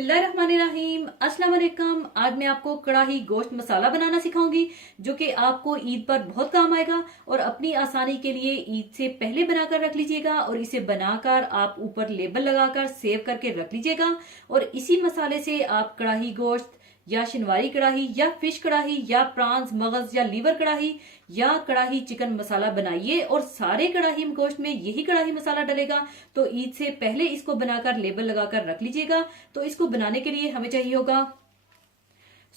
बिस्मिल्लाहिर्रहमानिर्रहीम। अस्सलाम वालेकुम। आज मैं आपको कढ़ाई गोश्त मसाला बनाना सिखाऊंगी जो कि आपको ईद पर बहुत काम आएगा और अपनी आसानी के लिए ईद से पहले बनाकर रख लीजिएगा और इसे बनाकर आप ऊपर लेबल लगाकर सेव करके रख लीजिएगा और इसी मसाले से आप कढ़ाई गोश्त या शिनवारी कढ़ाई या फिश कढ़ाई या प्रांस मगज या लीवर कढ़ाई या कढ़ाई चिकन मसाला बनाइए और सारे कढ़ाई गोश्त में यही कढ़ाई मसाला डलेगा। तो ईद से पहले इसको बनाकर लेबल लगाकर रख लीजिएगा। तो इसको बनाने के लिए हमें चाहिए होगा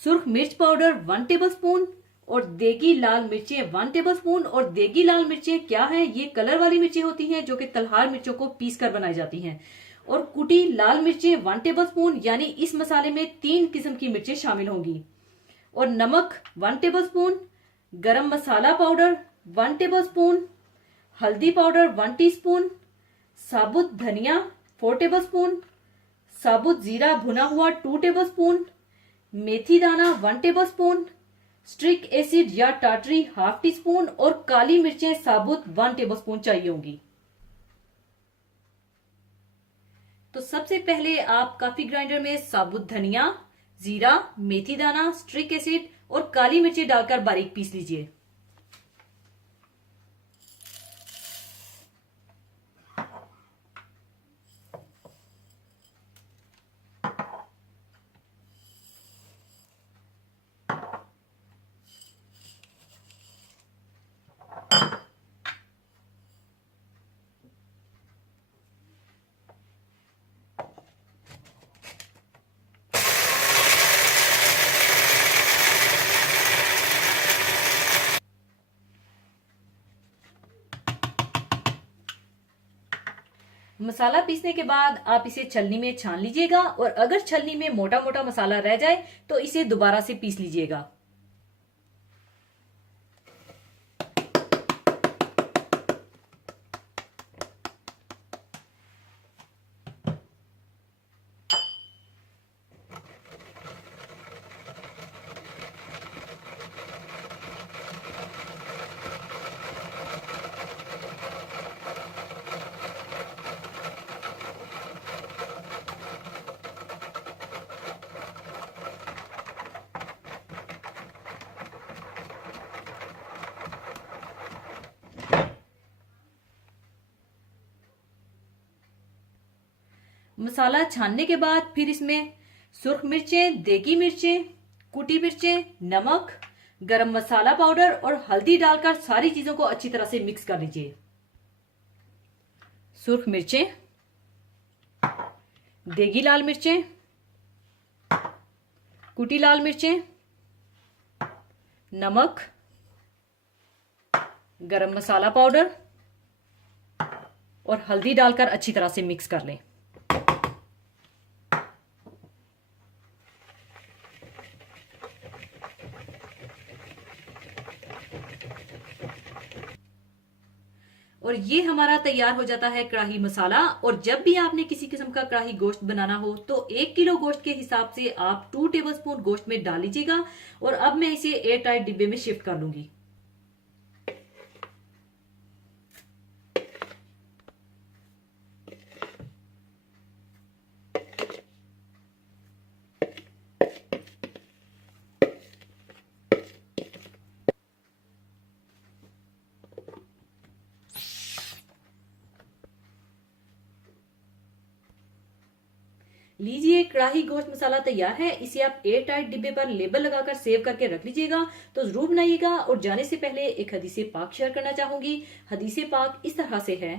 सुर्ख मिर्च पाउडर 1 टेबलस्पून और देगी लाल मिर्चें 1 टेबलस्पून। और देगी लाल मिर्चें क्या है? ये कलर वाली मिर्चें होती हैं जो कि तलहार मिर्चों को पीस कर बनाई जाती हैं। और कुटी लाल मिर्चें 1 टेबलस्पून, यानी इस मसाले में 3 किस्म की मिर्चें शामिल होंगी। और नमक 1 टेबलस्पून, गरम मसाला पाउडर 1 टेबलस्पून, हल्दी पाउडर 1 टीस्पून, साबुत धनिया 4 टेबलस्पून, साबुत जीरा भुना हुआ 2 टेबलस्पून, मेथी दाना 1 टेबलस्पून, स्ट्रिक एसिड या टाटरी 1/2 टीस्पून और काली मिर्चें साबुत 1 टेबलस्पून चाहिए होंगी। तो सबसे पहले आप कॉफी ग्राइंडर में साबुत धनिया, जीरा, मेथी दाना, स्ट्रिक एसिड और काली मिर्ची डालकर बारीक पीस लीजिए। मसाला पीसने के बाद आप इसे छलनी में छान लीजिएगा और अगर छलनी में मोटा मोटा मसाला रह जाए तो इसे दोबारा से पीस लीजिएगा। मसाला छानने के बाद फिर इसमें सुर्ख मिर्चें, देगी मिर्चें, कुटी मिर्चें, नमक, गरम मसाला पाउडर और हल्दी डालकर सारी चीजों को अच्छी तरह से मिक्स कर लीजिए। सुर्ख मिर्चें, देगी लाल मिर्चें, कुटी लाल मिर्चें, नमक, गरम मसाला पाउडर और हल्दी डालकर अच्छी तरह से मिक्स कर लें। और ये हमारा तैयार हो जाता है कढ़ाई मसाला। और जब भी आपने किसी किस्म का कढ़ाई गोश्त बनाना हो तो 1 किलो गोश्त के हिसाब से आप 2 टेबलस्पून गोश्त में डाल लीजिएगा। और अब मैं इसे एयर टाइट डिब्बे में शिफ्ट कर लूंगी। लीजिए, कढ़ाई गोश्त मसाला तैयार है। इसे आप एयर टाइट डिब्बे पर लेबल लगाकर सेव करके रख लीजिएगा। तो जरूर बनाइएगा। और जाने से पहले एक हदीसे पाक शेयर करना चाहूंगी। हदीसे पाक इस तरह से है।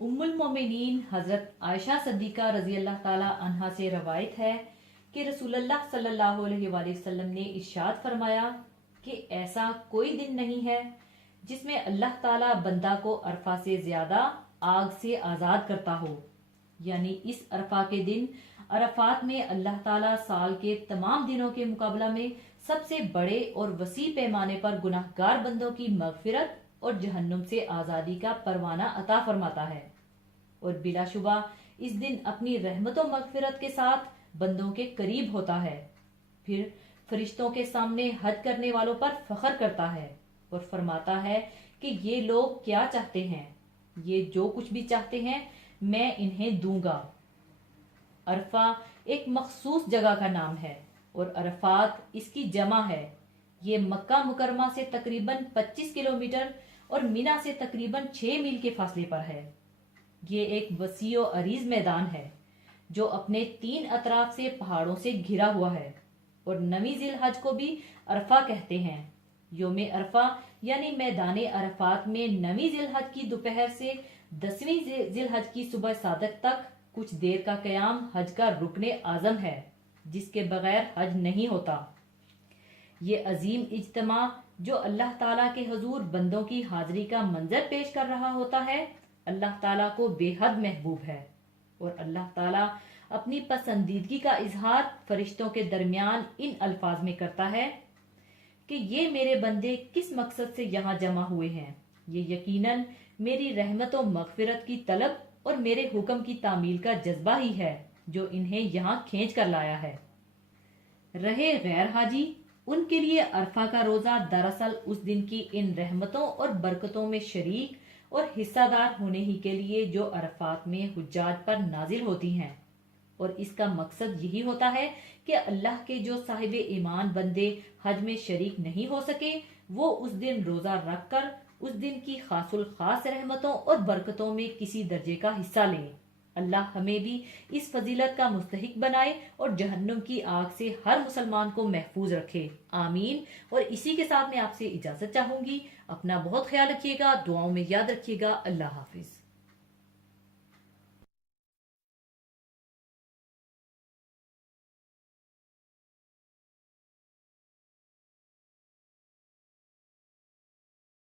उम्मुल मोमिनीन हजरत आयशा सद्दीका रजी अल्लाह ताला अन्हा से रवायत है कि रसूलुल्लाह सल्लल्लाहु अलैहि वसल्लम ने इरशाद फरमाया कि ऐसा कोई दिन नहीं है जिसमें अल्लाह ताला बंदा को अरफा से ज्यादा आग से आजाद करता हो। यानी इस अरफा के दिन अरफात में अल्लाह ताला साल के तमाम दिनों के मुकाबला में सबसे बड़े और वसी पैमाने पर गुनाहगार बंदों की मगफिरत और जहन्नुम से आजादी का परवाना अता फरमाता है। और बिलाशुबा इस दिन अपनी रहमतों मगफिरत के साथ बंदों के करीब होता है। फिर फरिश्तों के सामने हज करने वालों पर फख्र करता है और फरमाता है कि ये लोग क्या चाहते हैं, ये जो कुछ भी चाहते हैं मैं इन्हें दूंगा। अरफा एक मखसूस जगह का नाम है और अरफात इसकी जमा है। ये मक्का मुकरमा से तकरीबन 25 किलोमीटर और मिना से तकरीबन 6 मील के फासले पर है। ये एक वसीओ अरीज मैदान है जो अपने 3 अतराफ से पहाड़ों से घिरा हुआ है और नवी जिल हज को भी अरफा कहते हैं। योम अरफा यानी मैदान अरफात में नवी जिल हज की दोपहर से 10वीं जिल हज की सुबह सादक तक कुछ देर का कयाम हज का रुकने आजम है, जिसके बगैर हज नहीं होता। ये अजीम इज्तिमा जो अल्लाह ताला के हजूर बंदों की हाजिरी का मंजर पेश कर रहा होता है, अल्लाह ताला को बेहद महबूब है और अल्लाह ताला अपनी पसंदीदगी का इजहार फरिश्तों के दरमियान इन अल्फाज में करता है कि ये मेरे बंदे किस मकसद से यहाँ जमा हुए हैं। ये यकीनन मेरी रहमत और मगफिरत की तलब और मेरे हुक्म की तामील का जज्बा ही है जो इन्हें यहाँ खींच कर लाया है। रहे गैर हाजी, उनके लिए अरफा का रोजा दरअसल उस दिन की इन रहमतों और बरकतों में शरीक और हिस्सादार होने ही के लिए जो अरफात में हुज्जाज पर नाजिल होती हैं, और इसका मकसद यही होता है कि अल्लाह के जो साहिब ईमान बंदे हज में शरीक नहीं हो सके वो उस दिन रोजा रख कर उस दिन की खासुल खास रहमतों और बरकतों में किसी दर्जे का हिस्सा लें। अल्लाह हमें भी इस फजीलत का मुस्तहिक बनाए और जहन्नुम की आग से हर मुसलमान को महफूज रखे, आमीन। और इसी के साथ मैं आपसे इजाजत चाहूंगी। अपना बहुत ख्याल रखिएगा, दुआओं में याद रखिएगा। अल्लाह हाफिज।